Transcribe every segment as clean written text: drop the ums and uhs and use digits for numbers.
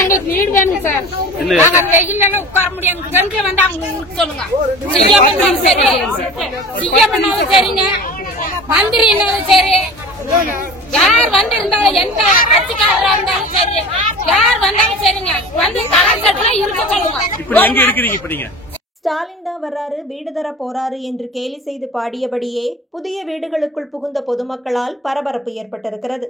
எங்களுக்கு வீடு வேணும் சார். நாங்க வெயில உட்கார முடியாது. வந்து அவங்க சொல்லுங்க. சிஎம் சரி, சிஎம் சரிங்க, மந்திரி சரி, யார் வந்து இருந்தாலும் எந்த கட்சிக்காரரா இருந்தாலும் சரி, யார் வந்தாலும் சரிங்க, வந்து கலாச்சாரத்துல இருக்க சொல்லுங்க. ஸ்டாலின் தான் வர்றாரு, வீடு தர போறாரு என்று கேலி செய்து பாடியபடியே புதிய வீடுகளுக்குள் புகுந்த பொதுமக்களால் பரபரப்பு ஏற்பட்டிருக்கிறது.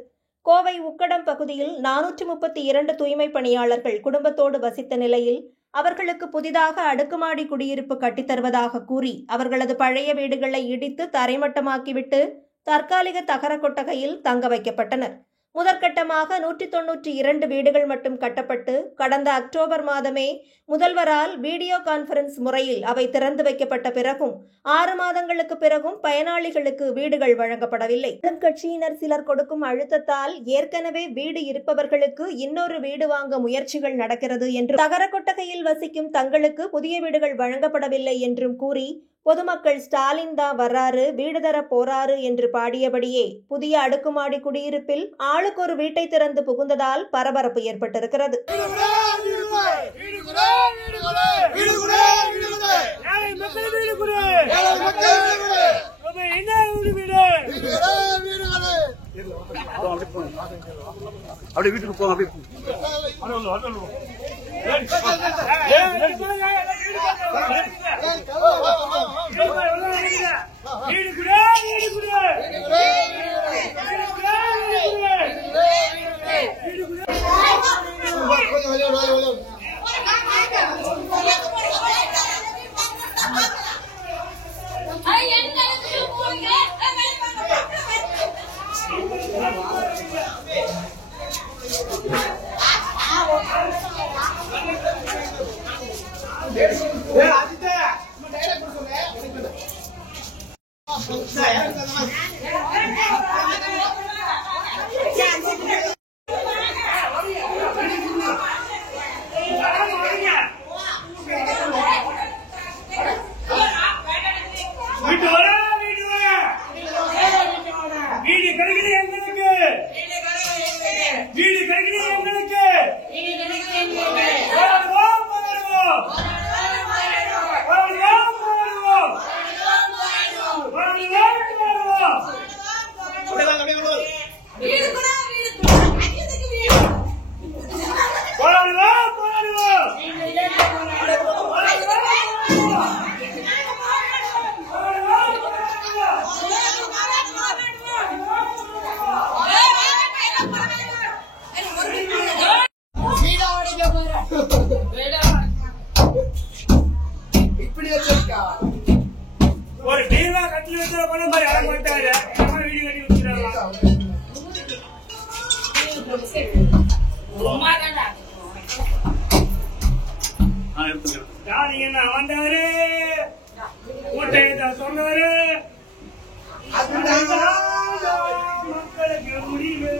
கோவை உக்கடம் பகுதியில் 432 தூய்மை பணியாளர்கள் குடும்பத்தோடு வசித்த நிலையில் அவர்களுக்கு புதிதாக அடுக்குமாடி குடியிருப்பு கட்டித்தருவதாக கூறி அவர்களது பழைய வீடுகளை இடித்து தரைமட்டமாக்கிவிட்டு தற்காலிக தகர கொட்டகையில் தங்க வைக்கப்பட்டனர். முதற்கட்டமாக 192 வீடுகள் மட்டும் கட்டப்பட்டு கடந்த அக்டோபர் மாதமே முதல்வரால் வீடியோ கான்பரன்ஸ் முறையில் அவை திறந்து வைக்கப்பட்ட பிறகும் 6 மாதங்களுக்கு பிறகும் பயனாளிகளுக்கு வீடுகள் வழங்கப்படவில்லை. கட்சியினர் சிலர் கொடுக்கும் அழுத்தத்தால் ஏற்கனவே வீடு இருப்பவர்களுக்கு இன்னொரு வீடு வாங்க முயற்சிகள் நடக்கிறது என்றும் தகர கொட்டகையில் வசிக்கும் தங்களுக்கு புதிய வீடுகள் வழங்கப்படவில்லை என்றும் கூறி பொதுமக்கள் ஸ்டாலின் தான் வர்றாரு, வீடு தர போறாரு என்று பாடியபடியே புதிய அடுக்குமாடி குடியிருப்பில் ஆளுக்கு ஒரு வீட்டை திறந்து புகுந்ததால் பரபரப்பு ஏற்பட்டிருக்கிறது. அப்படியே வீட்டுக்கு போங்க. ஒரு டீவா கட்டி வச்சா கூட மாதிரி அழகு மாட்டாரு. வீடு கட்டி வச்சிருக்காங்க. ஸ்டாலின் வந்தாரு, கூட்டையை சொன்னாரு, மக்களுக்கு முடிவு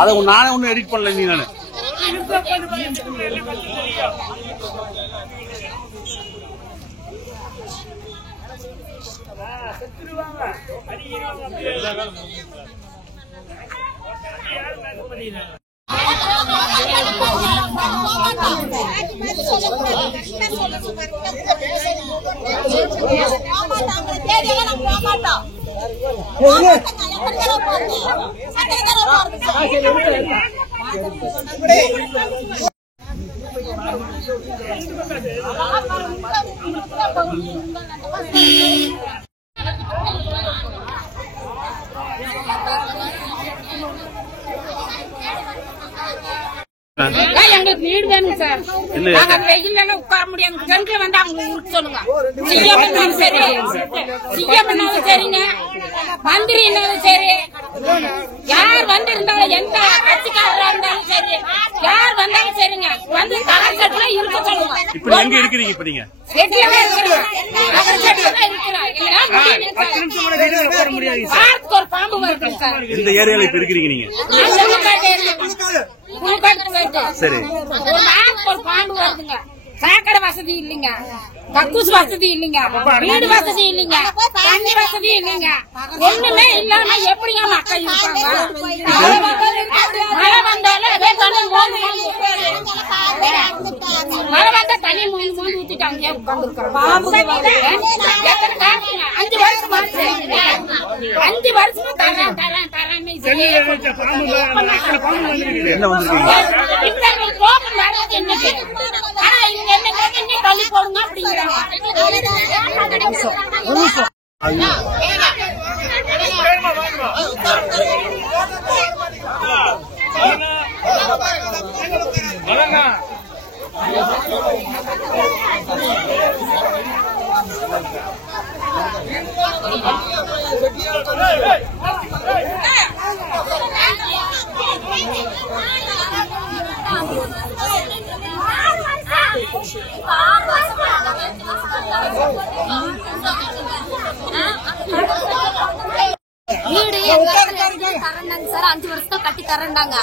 அதை நானே ஒன்னும் எடிட் பண்ணல. நீ நானு எங்களுக்கு வீடு வேணும் சார். நாங்க வெயில்ல உட்கார முடியாது. கிணத்துல வந்து அவங்க சொல்லுங்க. சிஎம் சரி, சிஎம் சரிங்க, மந்திரி சரி, யார் வந்து இருந்தாலும் எந்த கட்சிக்காரரா இருந்தாலும் சரி, யார் வந்தாலும் சரிங்க, வந்து தலைச்சட்டுல இருக்க சொல்லுங்க. இப்ப எங்க இருக்கிறீங்க? இப்ப நீங்க ஒரு பாம்பு வருது சார். இந்த ஏரியால இப்ப இருக்கிறீங்க நீங்க? சரி. ஒரு பாம்பு வருதுங்க. சாக்கடை வசதி இல்லைங்க, கக்கூஸ் வசதி இல்லைங்க, வீடு வசதி இல்லைங்க, தண்ணி வசதி இல்லைங்க, ஒண்ணுமே இல்லாம எப்படிங்க மக்கள் இருப்பாங்க? மழை வந்தாலும் மழை வந்தா தண்ணி மூணு ஊத்திட்டு அங்கேயே உட்காந்துருக்கோம். 5 வருஷமா 5 வருஷமா தரேன் தரேன் தரேன்னு என்ன வந்திருக்கீங்க? கோபம் வராது என்னது. ஆனா இவங்க என்ன தள்ளி போடுங்க அப்படிங்கிறாங்க. வீடு தரேன்னாங்க சார். 5 வருஷத்துல கட்டி தரேன்னாங்க.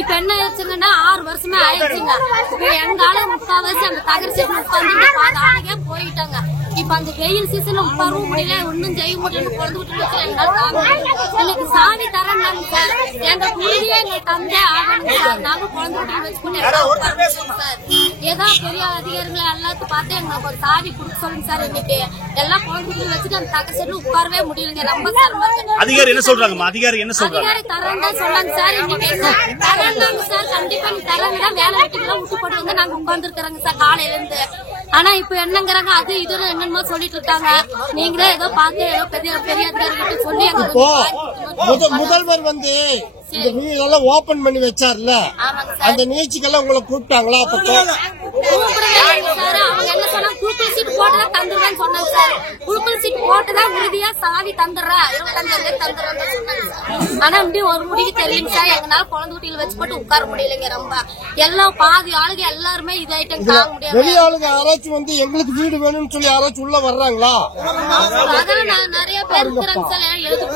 இப்ப என்ன ஆச்சுங்கன்னா 6 வருஷமே ஆயிடுச்சுங்க. இப்ப எங்கால 30 வருஷம் அந்த தகர சீசன் உட்காந்து போயிட்டாங்க. இப்ப அந்த வெயில் சீசன்ல உட்காரவும் முடியல, ஒன்னும் செய்ய முடியல. குழந்தை விட்டு இன்னைக்கு சாவி தரேன்னாங்க சார். எங்க வீடியே எங்க தந்தே ஆகணும் சார். நாங்க குழந்தை விட்டு வச்சுக்கணும் சார். ஏதோ பெரிய அதிகாரிகளை எல்லாத்தையும் பார்த்து எங்களுக்கு ஒரு சாவி கொடுக்க சொல்லுங்க சார். இன்னைக்கு எல்லாம் குழந்தை விட்டு வச்சுட்டு அந்த தகர சீசன் உட்காரவே முடியலங்க. ரொம்ப அதிகாரி என்ன சொல்றாங்க? அதிகாரி என்ன சொல்றாங்க? அதிகாரி தரேன் சொன்னாங்க சார். இன்னைக்கு தரேன்னாங்க சார். கண்டிப்பா நீ தரேன் தான் வேலை வீட்டுக்கு விட்டு போட்டு வந்து நாங்க உட்கார்ந்து இருக்கிறோங்க சார் காலையில இருந்து. ஆனா இப்ப என்னங்கிறாங்க, அது இது என்னமோ சொல்லிட்டு இருக்காங்க. நீங்களே ஏதோ பார்த்து ஏதோ பெரிய பெரிய அதிகாரிகிட்ட சொல்லி முதல்வர் வந்து இந்த வீடெல்லாம் ஓபன் பண்ணி வச்சார்ல, அந்த நிகழ்ச்சிக்கெல்லாம் உங்களை கூப்பிட்டாங்களா? அப்ப அவங்க என்ன சொன்னாங்க, குழுக்கள் சீட்டு போட்டுதான் தந்துடுறேன்னு சொன்னாங்க சார். குழுக்கள் சீட்டு போட்டுதான் உறுதியா சாவி தந்துடுறேன், 25 தந்துடுறேன்னு சொன்னாங்க சார். ஆனா இப்படி ஒரு முடிவு தெரியுங்க சார். எங்கனால குழந்தை குட்டியில வச்சு போட்டு உட்கார முடியலைங்க. ரொம்ப எல்லாம் பாதி ஆளுங்க எல்லாருமே இதாயிட்டாங்க, தாங்க முடியாது. வெளி ஆளுங்க யாராச்சும் வந்து எங்களுக்கு வீடு வேணும்னு சொல்லி யாராச்சும் உள்ள வர்றாங்களா? அதான் நிறைய பேர் இருக்கிறாங்க சார். எழுதி